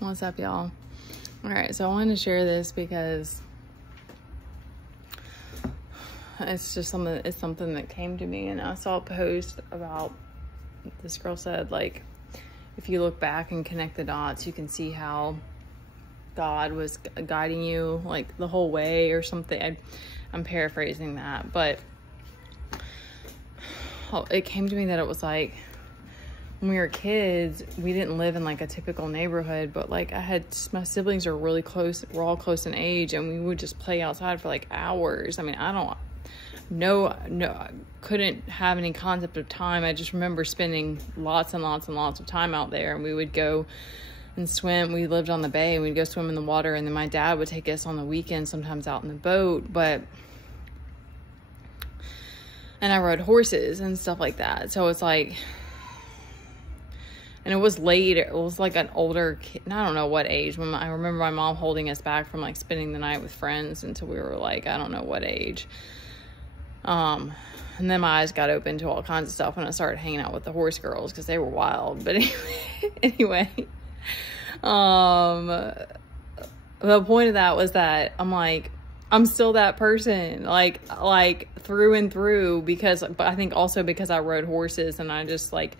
What's up, y'all? All right, so I wanted to share this because it's just something that came to me, and I saw a post about this girl said, like, if you look back and connect the dots, you can see how God was guiding you like the whole way or something. I'm paraphrasing that, but it came to me that it was like, when we were kids, we didn't live in like a typical neighborhood, but like my siblings are really close. We're all close in age, and we would just play outside for like hours. I mean, I couldn't have any concept of time. I just remember spending lots and lots and lots of time out there, and we would go and swim. We lived on the bay, and we'd go swim in the water, and then my dad would take us on the weekends, sometimes out in the boat, and I rode horses and stuff like that. So it's like, and it was late. It was like an older kid. I don't know what age. I remember my mom holding us back from like spending the night with friends until we were like, I don't know what age. And then my eyes got open to all kinds of stuff when I started hanging out with the horse girls because they were wild. But anyway, the point of that was that I'm like, I'm still that person, like through and through, but I think also because I rode horses, and I just like,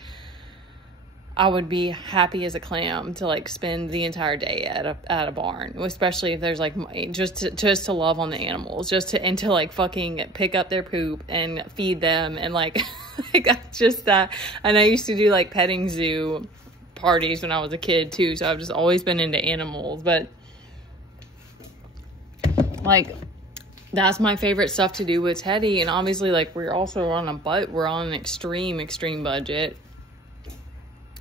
I would be happy as a clam to like spend the entire day at a barn, especially if there's like just to love on the animals, and to like fucking pick up their poop and feed them, and like, just that. And I used to do like petting zoo parties when I was a kid too, so I've just always been into animals. But like, that's my favorite stuff to do with Teddy. And obviously, like, we're on an extreme budget.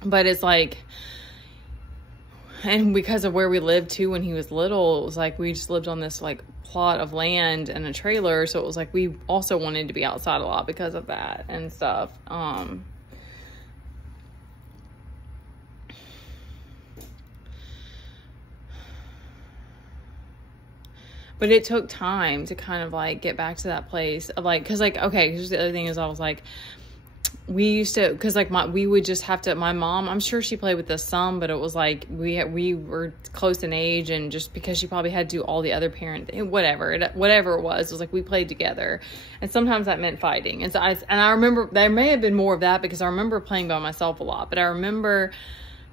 But it's like, and because of where we lived too when he was little, it was like we just lived on this like plot of land and a trailer. So it was like we also wanted to be outside a lot because of that and stuff. But it took time to kind of like get back to that place of like, cause like, okay, here's the other thing is I was like, we used to, cause like we would just have to, my mom, I'm sure she played with us some, but it was like, we were close in age, and just because she probably had to do all the other whatever it was like we played together. And sometimes that meant fighting. And so I remember there may have been more of that because I remember playing by myself a lot, but I remember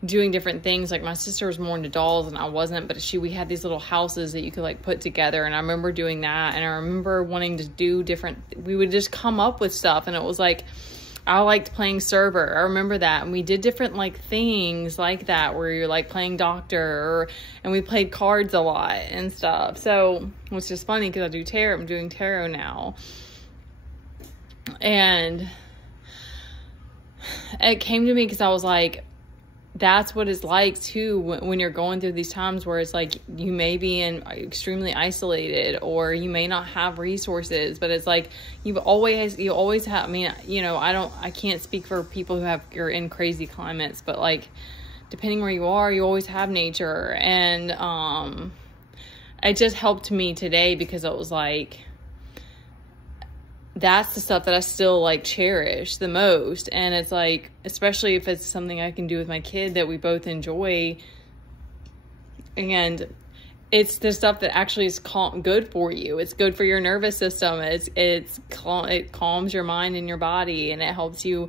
doing different things. Like my sister was more into dolls and I wasn't, but we had these little houses that you could like put together, and I remember doing that. And I remember wanting to do we would just come up with stuff, and it was like, I liked playing server. I remember that. And we did different like things like that where you're like playing doctor, and we played cards a lot and stuff. So it's just funny because I do tarot. I'm doing tarot now. And it came to me because I was like, that's what it's like too when you're going through these times where it's like you may be extremely isolated, or you may not have resources, but it's like you always have. I mean, you know, I can't speak for people who are in crazy climates, but like depending where you are, you always have nature. And it just helped me today because it was like, that's the stuff that I still like cherish the most. And it's like, especially if it's something I can do with my kid that we both enjoy, and it's the stuff that actually is good for you. It's good for your nervous system. It calms your mind and your body, and it helps you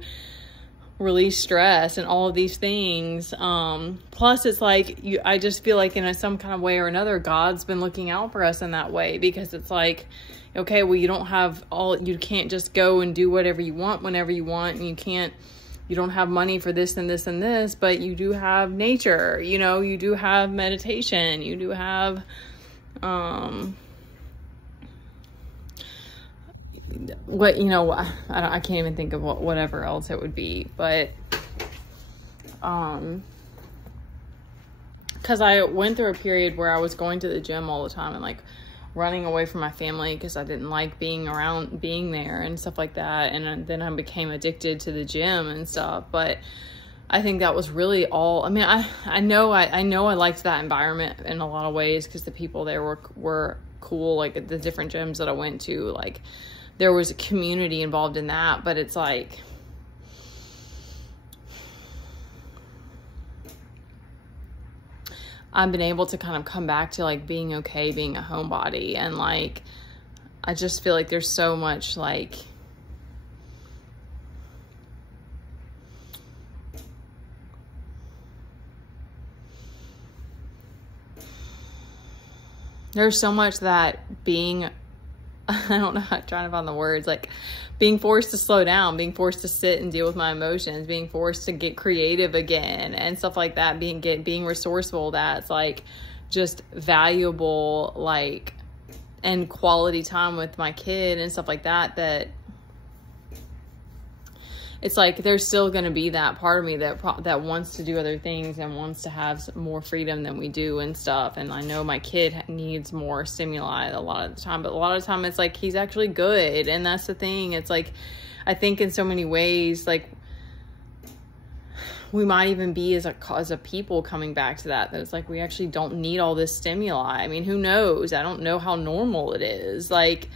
release stress and all of these things. Plus it's like I just feel like in some kind of way or another, God's been looking out for us in that way, because it's like, okay, well, you can't just go and do whatever you want whenever you want, and you don't have money for this and this and this, but you do have nature, you know, you do have meditation, you do have, I can't even think of whatever else it would be, but, cause I went through a period where I was going to the gym all the time and like running away from my family because I didn't like being there and stuff like that. And then I became addicted to the gym and stuff. But I think that was really all. I mean, I know I liked that environment in a lot of ways because the people there were cool. Like the different gyms that I went to, like there was a community involved in that. But it's like, I've been able to kind of come back to like being okay being a homebody. And like, I just feel like there's so much like, there's so much that being, I don't know, I'm trying to find the words, like being forced to slow down, being forced to sit and deal with my emotions, being forced to get creative again and stuff like that, being resourceful, that's like just valuable, like, and quality time with my kid and stuff like that, that it's like there's still going to be that part of me that wants to do other things and wants to have more freedom than we do and stuff. And I know my kid needs more stimuli a lot of the time, but a lot of the time it's like he's actually good. And that's the thing. It's like, I think in so many ways, like we might even be as a people coming back to that it's like we actually don't need all this stimuli. I mean, who knows? I don't know how normal it is. Like,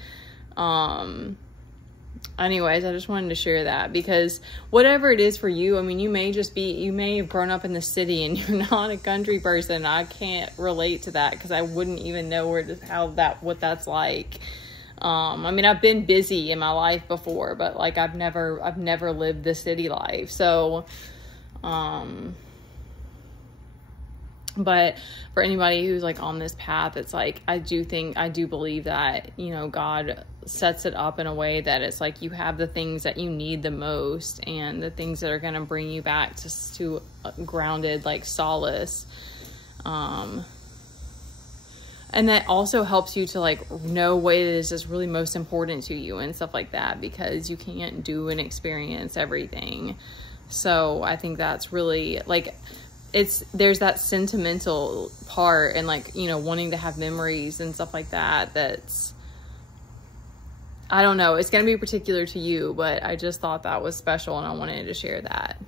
anyways, I just wanted to share that, because whatever it is for you, I mean, you may have grown up in the city and you're not a country person. I can't relate to that because I wouldn't even know what that's like. I mean, I've been busy in my life before, but like I've never lived the city life. So, but for anybody who's like on this path, it's like, I do believe that, you know, God sets it up in a way that it's like you have the things that you need the most and the things that are going to bring you back to grounded, like solace. And that also helps you to like know what it is that's really most important to you and stuff like that, because you can't do and experience everything. So I think that's really like, there's that sentimental part and like, you know, wanting to have memories and stuff like that. That's, I don't know, it's going to be particular to you, but I just thought that was special and I wanted to share that.